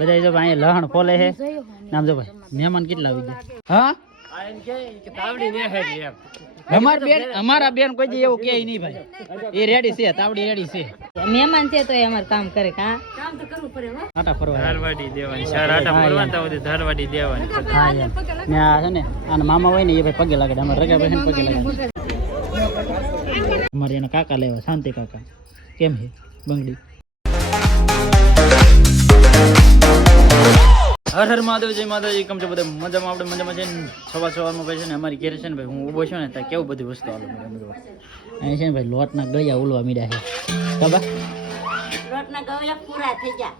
બધા જો અહીંયા લહણ ફોલે છે નામ જો ભાઈ મહેમાન કેટલા આવી ગયા હા અમારા બેન કોઈ દી એવું કે નહીં ભાઈ એ રેડી છે તાવડી રેડી છે મહેમાન છે તો એ અમાર કામ કરે કામ તો કરવું પડે આટા ફરવા ધારવાડી દેવાની ચાર આટા ફરવા તો બધી ધારવાડી દેવાની હા યાર ને આ છે ને આના મામા હોય ને એ ભાઈ પગે લાગે અમારે રગા ભાઈ પગે લાગે અમારે એના કાકા લેવા શાંતિ કાકા કેમ છે બંગડી હર હર મહાદેવ જય માતાજી કેમ છો બધા મજામાં આપણે મજામાં છે સવારમાં ભાઈ છે ને અમારી ઘેર છે ને ભાઈ હું ઊભો છું ને ત્યાં કેવું બધી વસ્તુ આવે અહીં છે ને ભાઈ લોટના ગળિયા ઉલવા મીડ્યા છે ખબર લોટના ગળિયા પૂરા થઈ ગયા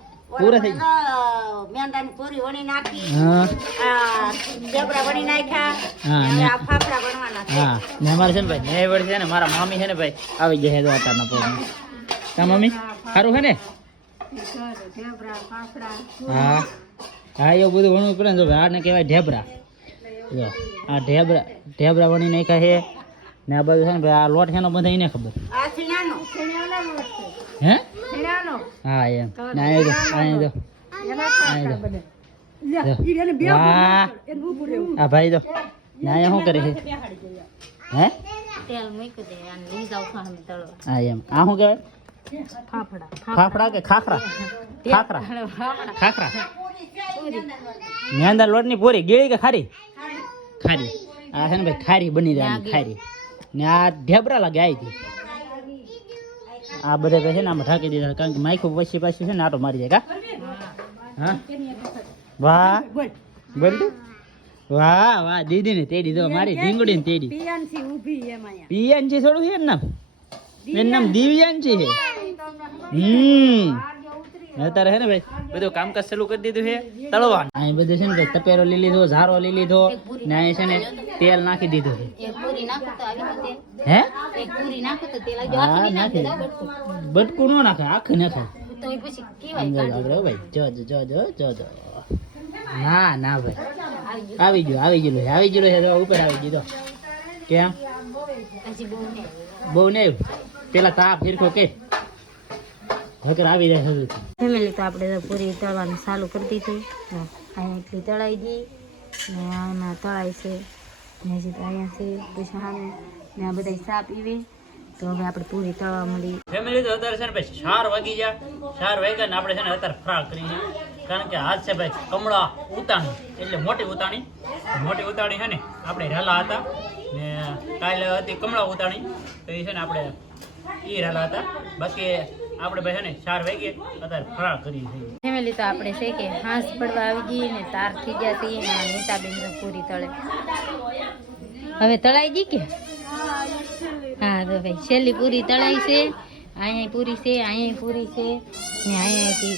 મેંદાની પૂરી વણી નાખી હા ઢેબરા વણી નાખ્યા હા આ ફાફડા વણવાના છે હા ને અમારે છે ને ભાઈ ન્યાય વળી છે ને મારા મામી છે ને ભાઈ આવી ગયા છે આટાના પ્રોગ્રામ કા મમ્મી સારું છે ને ઢેબરા ફાફડા હા હા એવું બધું વણવું પડે ને જો ભાઈ આને કહેવાય ઢેબરા જો આ ઢેબરા વણી નાખ્યા છે ને આ બધું છે ને ભાઈ આ લોટ છે ને બધા એને ખબર આ છીણાનો હે છીણાનો હા એમ ને અહીંયા જો વાહ આ ભાઈ તો ને અહીંયા શું કરે છે હે તેલ મૂકી દે અને લઈ જાવ ખાને તળો હા એમ આ શું કહેવાય ફાફડા કે ખાખરા મેંદા લોટની પૂરી ગેળી કે ખારી ખારી આ છે ને ભાઈ ખારી બની જાય ખારી ને આ ઢેબરા લાગે આવી હતી આ બધા છે ને આમાં ઢાંકી દીધા કારણ કે માઇકો પછી પાછી છે ને આટો મારી જાય કા હા વાહ બોલ વાહ વાહ દીદી ને તેડી દો મારી ઢીંગડી ને તેડી પિયાનસી થોડું છે નામ એનું નામ દિવ્યાંશી છે અત્યારે છે ને ભાઈ બધું કામકાજ ચાલુ કરી દીધું છે તળવાનું અહીં બધું છે ને ભાઈ તપેરો લઈ લીધો ઝારો લઈ લીધો ને અહીં છે ને તેલ નાખી દીધું છે એક પૂરી નાખો તો આવી તો હે એક પૂરી નાખો તો તેલ આવી હા નાખી બટકું ન નાખે આખું નાખે તો એ પછી કેવાય ભાઈ જો ના ના ભાઈ આવી ગયું છે ઉપર આવી ગયું કેમ પછી બહુ નહીં પેલા તાપ ફીરખો કે હકર આવી જાય છે ફેમિલી તો આપણે પૂરી તળવાનું ચાલુ કરી દીધું અહીંયા એટલી તળાઈ ગઈ ને આમાં તળાય છે ને હજી તો અહીંયા છે પછી સામે ને આ બધા ચા પીવે તો હવે આપણે પૂરી તળવા મળી ફેમિલી તો અત્યારે છે ને ભાઈ 4 વાગી ગયા 4 વાગ્યા ને આપણે છે ને અત્યારે ફરાળ કરી કારણ કે આજ છે ભાઈ કમળા ઉતાણી એટલે મોટી ઉતાણી છે ને આપણે રેલા હતા ને કાલે હતી કમળા ઉતાણી તો એ છે ને આપણે એ રેલા હતા બાકી આપણે ભાઈ છે ને 4 વાગે અત્યારે ફરાળ કરી છે ફેમિલી તો આપણે છે કે હાંસ પડવા આવી ગઈ ને તાર થઈ ગયા હતી ને નીતાબેન પૂરી તળે હવે તળાઈ ગઈ કે હા તો ભાઈ છેલ્લી પૂરી તળાઈ છે અહીંયા પૂરી છે અહીંયા પૂરી છે ને અહીંયાથી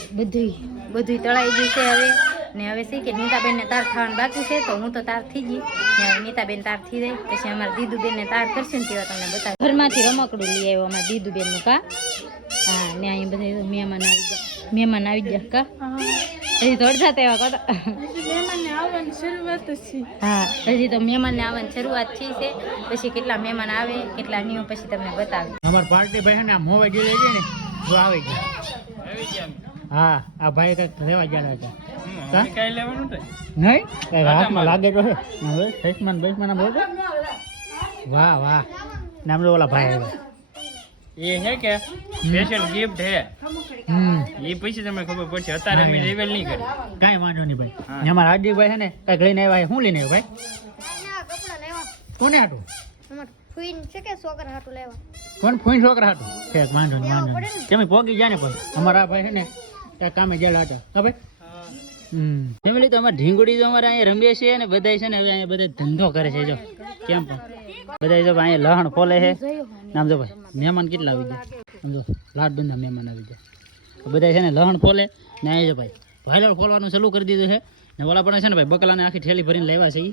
બધું તળાઈ ગયું છે હવે ને હવે છે કે નીતાબેનને તાર થવાનું બાકી છે તો હું તો તાર થઈ ગઈ ને હવે નીતાબેન તાર થઈ જાય પછી અમારા દીદુબેનને તાર કરશે ને તેવા તમને બતાવે ઘરમાંથી રમકડું લઈ આવ્યો અમારા દીદુબેનનું કા હા ને અહીં બધા મહેમાન આવી ગયા કા હજી તો અડધા તેવા કહો હા હજી તો મહેમાનને આવવાની શરૂઆત થઈ છે પછી કેટલા મહેમાન આવે કેટલા નહીં પછી તમને બતાવે અમાર પાર્ટી ભાઈ ને મોબાઈલ જોઈ લેજે ને જો આવી ગયા હા આ ભાઈ કઈક લેવા ગયા હતા કઈ લેવાનું નહીં કઈ હાથમાં લાગે તો છે હવે સૈસમાન બૈસમાન બોલ વાહ નામ ઓલા ભાઈ આવ્યા એ હે કે સ્પેશિયલ ગિફ્ટ હે એ પછી તમને ખબર પડશે અત્યારે અમે રિવીલ નહીં કરી કાંઈ વાંધો નહીં ભાઈ અમારા હાર્દિકભાઈ છે ને કઈક લઈને આવ્યા શું લઈને આવ્યો ભાઈ કોને હાટું ફોઈન છોકરા હાટું ઠેક વાંધો નહીં તમે પોગી જાય ને પણ અમારા ભાઈ છે ને ત્યાં કામે ગયેલા હતા હા ભાઈ ફેમિલી તો અમારે ઢીંગુડી તો અમારે અહીંયા રમીએ છીએ અને બધા છે ને હવે અહીંયા બધા ધંધો કરે છે જો કેમ પણ બધા જો અહીંયા લહણ ફોલે છે નામ જો ભાઈ મહેમાન કેટલા આવી ગયા સમજો લાટ બંધા મહેમાન આવી ગયા બધા છે ને લહણ ફોલે ને અહીંયા જો ભાઈ ભાઈલર ફોલવાનું ચાલુ કરી દીધું છે ને ઓલા પણ છે ને ભાઈ બકલાને આખી ઠેલી ભરીને લાવ્યા છે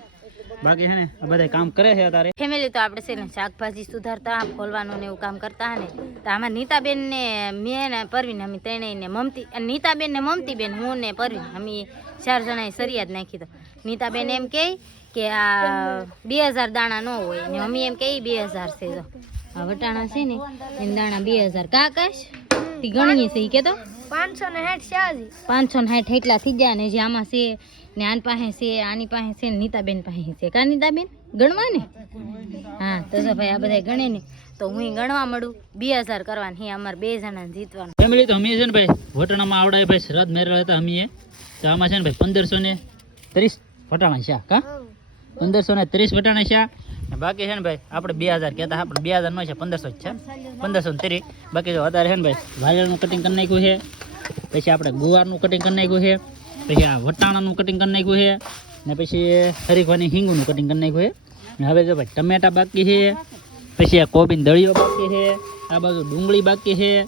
બાકી છે ને બધા કામ કરે છે અત્યારે ફેમિલી તો આપણે છે ને શાકભાજી સુધારતા ફોલવાનું ને એવું કામ કરતા ને તો આમાં નીતાબેન ને મેં ને પરવીન અમે ત્રણેય ને મમતી નીતાબેન ને મમતીબેન હું ને પરવીન અમે 4 જણાએ સરિયાદ નાખી તો નીતાબેન એમ કે આ 2000 દાણા ન હોય ને અમે એમ કહી 2000 છે જો આ વટાણા છે ને એના દાણા 2000 કાકાશ તી ગણીએ છે ઈ કે તો 560 એટલા થઈ ગયા ને જે આમાં છે ને આની પાસે છે આની પાસે છે ને નીતાબેન પાસે છે કા નીતાબેન ગણવા ને હા તો જો ભાઈ આ બધા ગણે ને તો હું ગણવા મળું 2000 કરવાની છે અમારે 2 જણા જીતવાનું ફેમિલી તો અમે છે ને ભાઈ વટાણામાં આવડાય ભાઈ શ્રદ્ધ મેળવ્યા હતા અમે તો આમાં છે ને ભાઈ 1530 વટાણા છે કા 1530 વટાણા છે બાકી છે ને ભાઈ આપણે 2000 કહેતા આપણે 2000 નો છે 1500 જ છે 1530 બાકી જો અત્યારે છે ને ભાઈ વાયરનું કટિંગ કરી નાખ્યું છે પછી આપણે ગુવારનું કટિંગ કરી નાખ્યું છે પછી આ વટાણાનું કટિંગ કરી નાખ્યું છે ને પછી હરીખવાની હિંગુનું કટિંગ કરી નાખ્યું છે હવે જો ભાઈ ટમેટા બાકી છે પછી આ કોબીન દળિયો બાકી છે આ બાજુ ડુંગળી બાકી છે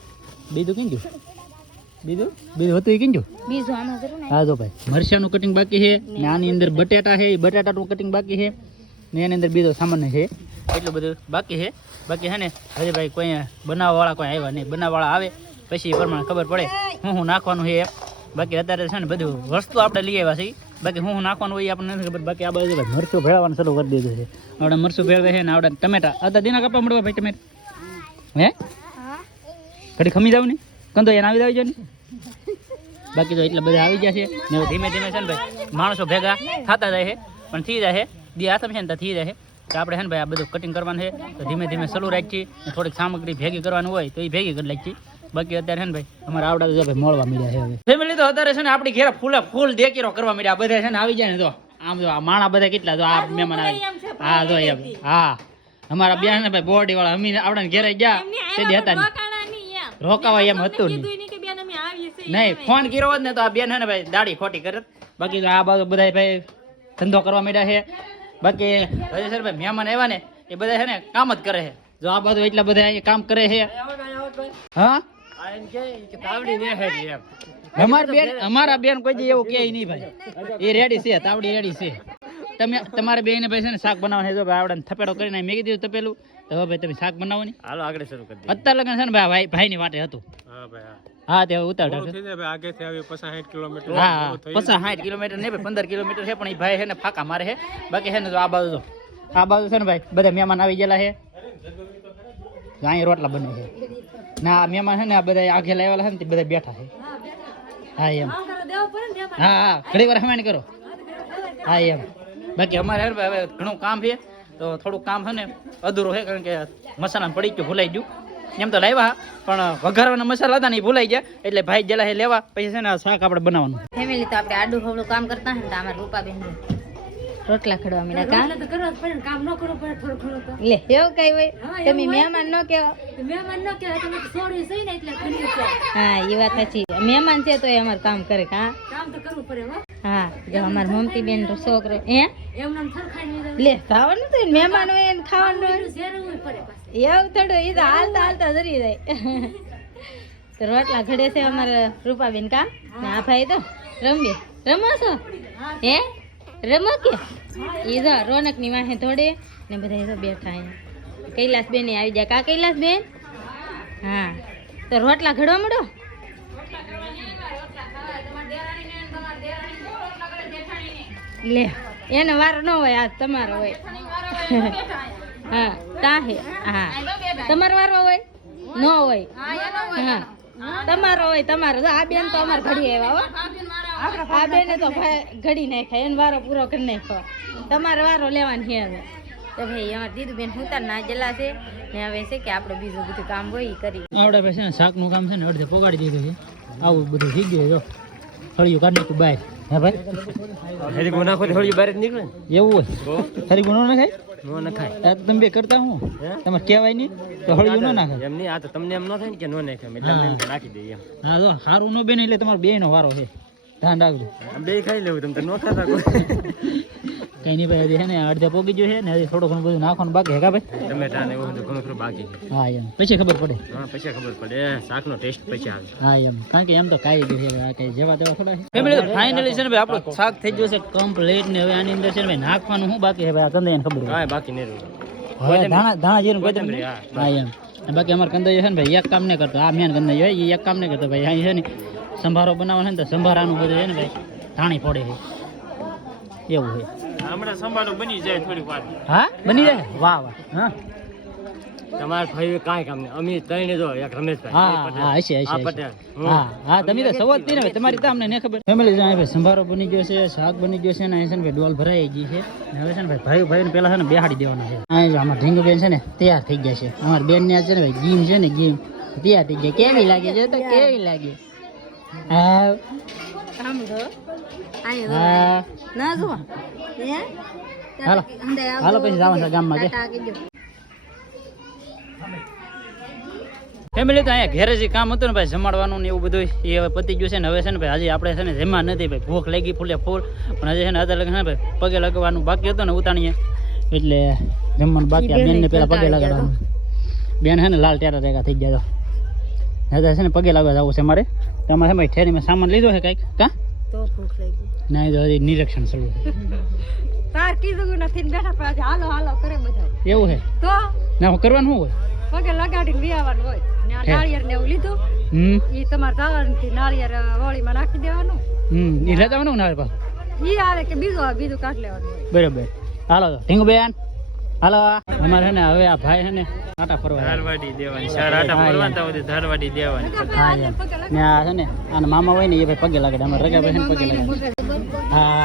બીજું કઈ ગયું બીજું હતું એ કઈ ગયું બીજું આમાં જરૂર ને હા જો ભાઈ મરચાનું કટિંગ બાકી છે ને આની અંદર બટેટા છે એ બટાટાનું કટિંગ બાકી છે ને એની અંદર બીજો સામાન છે એટલું બધું બાકી છે બાકી છે ને હજી ભાઈ કોઈ બનાવવાવાળા કોઈ આવ્યા નહીં બનાવવાળા આવે પછી એ પ્રમાણે ખબર પડે હું નાખવાનું છે બાકી અત્યારે છે ને બધું વસ્તુ આપણે લઈ આવ્યા છીએ બાકી હું નાખવાનું હોય એ આપણને નથી ખબર બાકી આ બાજુ ભાઈ મરચું ભેળવાનું શરૂ કરી દીધું છે આપણે મરચું ભેળવે છે ને આપણે ટમેટા અત્યારે દીના કાપવા મળવા ભાઈ ટમેટા હે ઘડી ખમી જાવ ને કંદો એને આવી આવી જાય ને બાકી તો એટલા બધા આવી ગયા છે ને હવે ધીમે ધીમે છે ને ભાઈ માણસો ભેગા થતા જાય છે પણ થઈ જાય છે બે હાથમાં છે ને થઈ જાય છે તો આપણે છે ને ભાઈ આ બધું કટિંગ કરવાનું છે તો ધીમે ધીમે ચાલુ રાખીએ ને થોડીક સામગ્રી ભેગી કરવાનું હોય તો એ ભેગી કરી નાખીએ બાકી અત્યારે છે ને ભાઈ અમારા આવડા તો ભાઈ મળવા મળ્યા છે હવે ફેમિલી તો અત્યારે છે ને આપણી ઘેર ફૂલ દેકીરો કરવા મળ્યા બધા છે ને આવી જાય ને તો આમ જો આ માણા બધા કેટલા જો આ મહેમાન આવે હા જો એમ હા અમારા બેન ને ભાઈ બોડી વાળા અમી આવડા ઘેરે ગયા તે હતા રોકાવા એમ હતું નહીં ફોન કર્યો હોત ને તો આ બેન છે ને ભાઈ દાડી ખોટી કરે બાકી આ બાજુ બધા ભાઈ ધંધો કરવા માંડ્યા છે બાકી હજી સર ભાઈ મહેમાન આવ્યા ને એ બધા છે ને કામ જ કરે છે જો આ બાજુ એટલા બધા અહીંયા કામ કરે છે હા અમારા બેન કોઈ દી એવું કે નહીં ભાઈ એ રેડી છે તાવડી રેડી છે તમે તમારે બેને ભાઈ છે ને શાક બનાવવાનું છે જો ભાઈ આવડે થપેડો કરીને મેં કીધું તપેલું તો હવે ભાઈ તમે શાક બનાવો ને હાલો આગળ શરૂ કરી અત્યારે લગન છે ને ભાઈ ભાઈની વાટે હતું હા ભાઈ હા તે ઉતાર આગેથી આવી 60 કિલોમીટર હા 60 કિલોમીટર નહીં ભાઈ 15 કિલોમીટર છે પણ એ ભાઈ છે ને ફાકા મારે છે બાકી છે ને આ બાજુ છે ને ભાઈ બધા મહેમાન આવી ગયેલા છે અહીં રોટલા બને છે ના મહેમાન છે ને આ બધા આગે લાવેલા છે ને તે બધા બેઠા છે હા એમ હા હા ઘણી વાર હમાણી કરો હા એમ બાકી અમારે હવે ઘણું કામ છે તો થોડુંક કામ છે ને અધૂરું છે કારણ કે મસાલા પડી ગયું ભૂલાઈ ગયું એમ તો લાવ્યા પણ વઘારવાના મસાલા હતા ને એ ભૂલાઈ ગયા એટલે ભાઈ જેલા છે લેવા પછી છે ને શાક આપણે બનાવવાનું ફેમિલી તો આપણે આડું હવડું કામ કરતા ને તો અમારા રૂપાબેન રોટલા ખડવા મળ્યા કામ ન કરવું પડે થોડું ઘણું તો લે એવું કઈ હોય તમે મહેમાન ન કહેવા હા એ વાત સાચી મહેમાન છે તો એ અમારું કામ કરે હા હા જો અમારા મમતી બેન છોકરો હે લે ખાવાનું તો મહેમાન હોય એને ખાવાનું એવું થોડું એ તો હાલતા હાલતા જરી જાય તો રોટલા ઘડે છે અમારા રૂપાબેન કા ને આ ભાઈ તો રમો છો હે રમો કે એ જો રોનક ની વાહે થોડે ને બધા તો બેઠા અહીંયા કૈલાસ બેન આવી જાય કા કૈલાસ બેન હા તો રોટલા ઘડવા મળો લે એને વારો ન હોય આ તમારો હોય હા તાહે હા તમારો વારો હોય ન હોય હા તમારો હોય તમારો આ બેન તો અમારે ઘડી આવ્યા હો આ બેને તો ઘડી નાખાય એને વારો પૂરો કરી નાખ્યો તમારે વારો લેવાની છે હવે તો ભાઈ અમારે દીદુ બેન ઉતાર ના જેલા છે ને હવે છે કે આપણે બીજું બધું કામ હોય એ કરી આવડે ભાઈ છે ને શાકનું કામ છે ને અડધે પોગાડી દીધું છે આવું બધું થઈ ગયું જો હળિયું કાઢી નાખ્યું બહાર હે ભાઈ હરી ગુના ખોલી હળી બહાર જ નીકળે એવું હોય હરી ગુનો ના ખાય નો નખાય તમે બે કરતા હું તમારે કહેવાય નહીં તો હળિયું ન નાખાય એમ નહીં આ તો તમને એમ ન થાય ને કે નો નાખાય એટલે એમ નાખી દઈએ એમ હા જો સારું ન બેન એટલે તમારો બે નો વારો છે ધ્યાન રાખજો બે ખાઈ લેવું તમે તો નો ખાતા કઈ નહીં ભાઈ હજી છે ને અડધે પોગી ગયું છે ને હજી થોડું ઘણું બધું નાખવાનું બાકી હે કા ભાઈ ટમેટા ને એવું બધું ઘણું ખરું બાકી છે હા એમ પછી ખબર પડે હા પછી ખબર પડે શાકનો ટેસ્ટ પછી આવે હા એમ કારણ કે એમ તો કાઈ ગયું છે આ કઈ જેવા તેવા થોડા છે ફેમિલી ફાઇનલી છે ને ભાઈ આપણું શાક થઈ ગયું છે કમ્પ્લીટ ને હવે આની અંદર છે ને ભાઈ નાખવાનું શું બાકી છે ભાઈ આ કંદાઈને ખબર હોય હા બાકી નહીં રહ્યું હવે ધાણા જીરું કોથમરી હા એમ બાકી અમારે કંદાઈ છે ને ભાઈ એક કામ નહીં કરતો આ મેન કંદાઈ હોય એ એક કામ નહીં કરતો ભાઈ અહીં છે ને સંભારો બનાવવાનો છે ને તો સંભારાનું બધું છે ને ભાઈ ધાણી ફોડે છે એવું છે હમણાં સંભાળો બની જાય થોડીક વાર હા બની જાય વાહ વાહ હા તમારા ભાઈ કાંઈ કામ નહીં અમે ત્રણે જો એક રમેશભાઈ હા હશે હા તમે તો સવાજ થી ને તમારી તો અમને નહીં ખબર ફેમિલી ભાઈ સંભારો બની ગયો છે શાક બની ગયો છે ને અહીં છે ને ભાઈ ડોલ ભરાઈ ગઈ છે ને હવે છે ને ભાઈ ભાઈ ને પેલા છે ને બેહાડી દેવાના છે અહીં અમારા ઢીંગુ બેન છે ને તૈયાર થઈ ગયા છે અમારી બેન ને છે ને ભાઈ ગીમ છે ને ગીમ તૈયાર થઈ ગયા કેવી લાગે છે તો કેવી લાગે હા ના જો હાલો હાલો પછી જવાનું છે ગામમાં કે ફેમિલી તો અહીંયા ઘેરે જે કામ હતું ને ભાઈ જમાડવાનું ને એવું બધું એ હવે પતી ગયું છે ને હવે છે ને ભાઈ આજે આપણે છે ને જમવા નથી ભાઈ ભૂખ લાગી ફૂલે ફૂલ પણ હજી છે ને અત્યારે લગે ને ભાઈ પગે લગાવવાનું બાકી હતું ને ઉતાણીએ એટલે જમવાનું બાકી બેન ને પેલા પગે લગાડવાનું બેન છે ને લાલ ટેરા ટેકા થઈ ગયા તો છે ને પગે લાગવા જવું છે મારે તમારે ભાઈ ઠેરીમાં સામાન લીધો છે કાંઈક કા તો ભૂખ લાગી ના એ તો હજી નિરીક્ષણ શરૂ છે તાર કીધું નથી બેઠા પછી હાલો હાલો કરે બધા એવું છે તો ના કરવાનું શું હોય પગે લગાડીને વિયાવાનું હોય ને આ નાળિયેર ને એવું લીધું ઈ તમારે દાવાથી નાળિયેર હોળીમાં નાખી દેવાનું એ લેતા આવવાનું ને પાછું ઈ આવે કે બીજું કાઢ લેવાનું હોય બરાબર હાલો ઢીંગુ બેન હાલો અમારે છે ને હવે આ ભાઈ છે ને આટા ફરવા ધારવાડી દેવાની ચાર આટા ફરવાના તો બધી ધારવાડી દેવાની હા ને આ છે ને આના મામા હોય ને એ ભાઈ પગે લાગે અમારે રગા ભાઈ પગે લાગે હા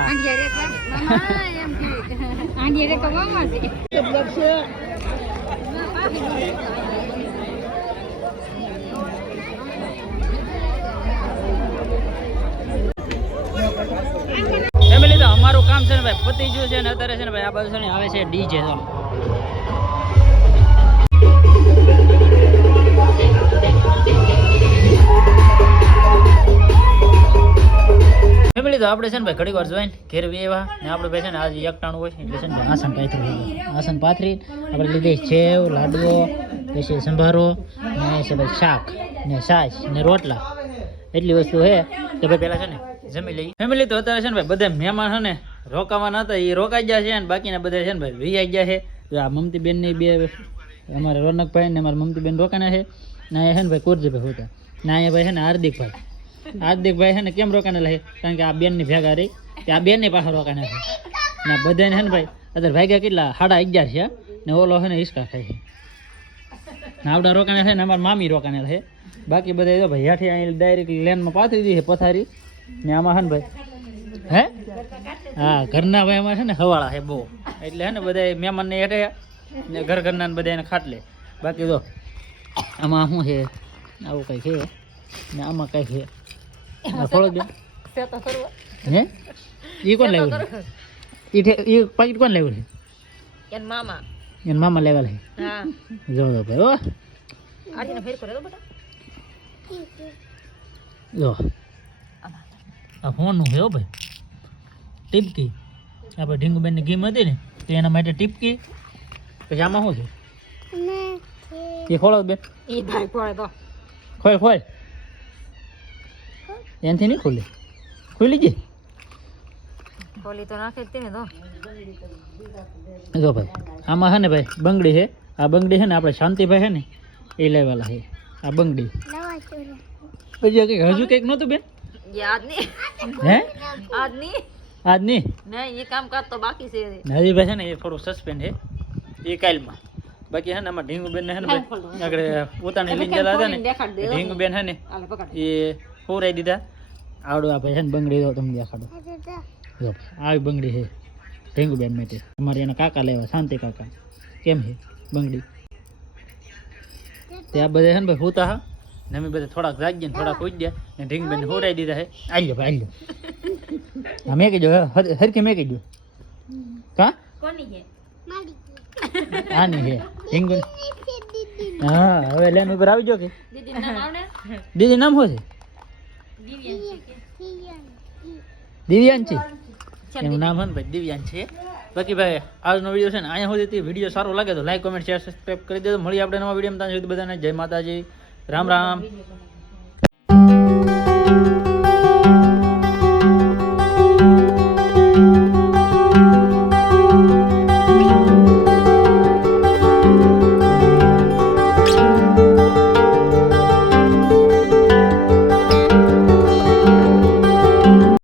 ફેમિલી તો અમારું કામ છે ને ભાઈ પતી ગયું છે ને અત્યારે છે ને ભાઈ આ બાજુ છે ને આવે છે ડીજે તો ફેમિલી તો આપણે છે ને ભાઈ ઘડીક વાર જોઈને ઘેર એવા ને આપણે ભાઈ છે ને આજે એકટાણું હોય એટલે છે ને આસન પાથરી આસન પાથરી આપણે લીધી સેવ લાડવો પછી સંભારો ને છે ભાઈ શાક ને છાશ ને રોટલા એટલી વસ્તુ છે તો ભાઈ પહેલાં છે ને જમી લઈ ફેમિલી તો અત્યારે છે ને ભાઈ બધા મહેમાન છે ને રોકાવાના હતા એ રોકાઈ ગયા છે અને બાકીના બધા છે ને ભાઈ વીઆઈ ગયા છે તો આ મમતીબેન ની બે અમારે રોનકભાઈ ને અમારા મમતીબેન રોકાણા છે ને અહીંયા છે ને ભાઈ કુરજીભાઈ હોતા ને અહીંયા ભાઈ છે ને હાર્દિકભાઈ છે ને કેમ રોકાણા છે કારણ કે આ બેન ની ભેગા રહી કે આ બેન ની પાસે રોકાણા છે ને બધાને છે ને ભાઈ અત્યારે ભાગ્યા કેટલા 11:30 છે ને ઓલો છે ને હિસકા ખાય છે ને આવડા રોકાણા છે ને અમારા મામી રોકાણા છે બાકી બધા તો ભાઈ હેઠી અહીં ડાયરેક્ટ લેનમાં પાથરી દીધી છે પથારી ને આમાં છે ને ભાઈ હે હા ઘરના ભાઈ એમાં છે ને હવાળા છે બહુ એટલે છે ને બધા મહેમાન ને હેઠે ને ઘરના બધા એને ખાટલે બાકી તો આમાં શું છે આવું કંઈ છે ને આમાં કંઈ છે થોડોક દે હે એ કોણ લાવ્યું છે એ પાકીટ કોણ લાવ્યું છે એના મામા લેવા છે જો ભાઈ ઓ જો આ ફોનનું છે હો ભાઈ ટીપકી આપણે ઢીંગુબેનની ગેમ હતી ને તો એના માટે ટીપકી પછી આમાં શું છે એ ખોલો બેન ખોલ એનાથી નહીં ખુલે ખુલી ગઈ ખોલી તો નાખે જ ને તો જો ભાઈ આમાં છે ને ભાઈ બંગડી છે આ બંગડી છે ને આપણે શાંતિભાઈ છે ને એ લેવાલા છે આ બંગડી હજુ કંઈક નહોતું બેન યાદ નહીં હે આજ નહીં નહીં એ કામ તો બાકી છે હજી ભાઈ છે ને એ થોડું સસ્પેન્ડ છે એ કાલમાં બાકી છે ને આમાં ઢીંગુબેન ને છે ને ભાઈ આગળ પોતાની લઈને ગયેલા હતા ને ઢીંગુબેન છે ને એ પૂરાઈ દીધા આવડું આ ભાઈ છે ને બંગડી દો તમને દેખાડો જો આવી બંગડી છે ઢીંગુબેન માટે અમારે એના કાકા લેવા શાંતિ કાકા કેમ છે બંગડી ત્યાં બધા છે ને ભાઈ હોતા હા ને અમે બધા થોડાક જાગીએ ને થોડાક ઉઈ ગયા ને ઢીંગુબેન હોરાઈ દીધા છે આવી જાઓ ભાઈ આવી જાઓ હા મેં કીધું હરખી મેં કીધું કા કોની છે આની છે ઢીંગુ હા હવે લેન ઉપર આવી જાઓ કે દીદી નામ આવડે દીદી નામ શું છે દિવ્યાંશી એનું નામ છે ને ભાઈ દિવ્યાંશ છે બાકી ભાઈ આજનો વિડીયો છે ને અહીંયા સુધી વિડીયો સારો લાગે તો લાઈક કોમેન્ટ શેર સબસ્ક્રાઈબ કરી દેજો મળી આપણે નવા વિડીયોમાં ત્યાં સુધી બધાને જય માતાજી રામ રામ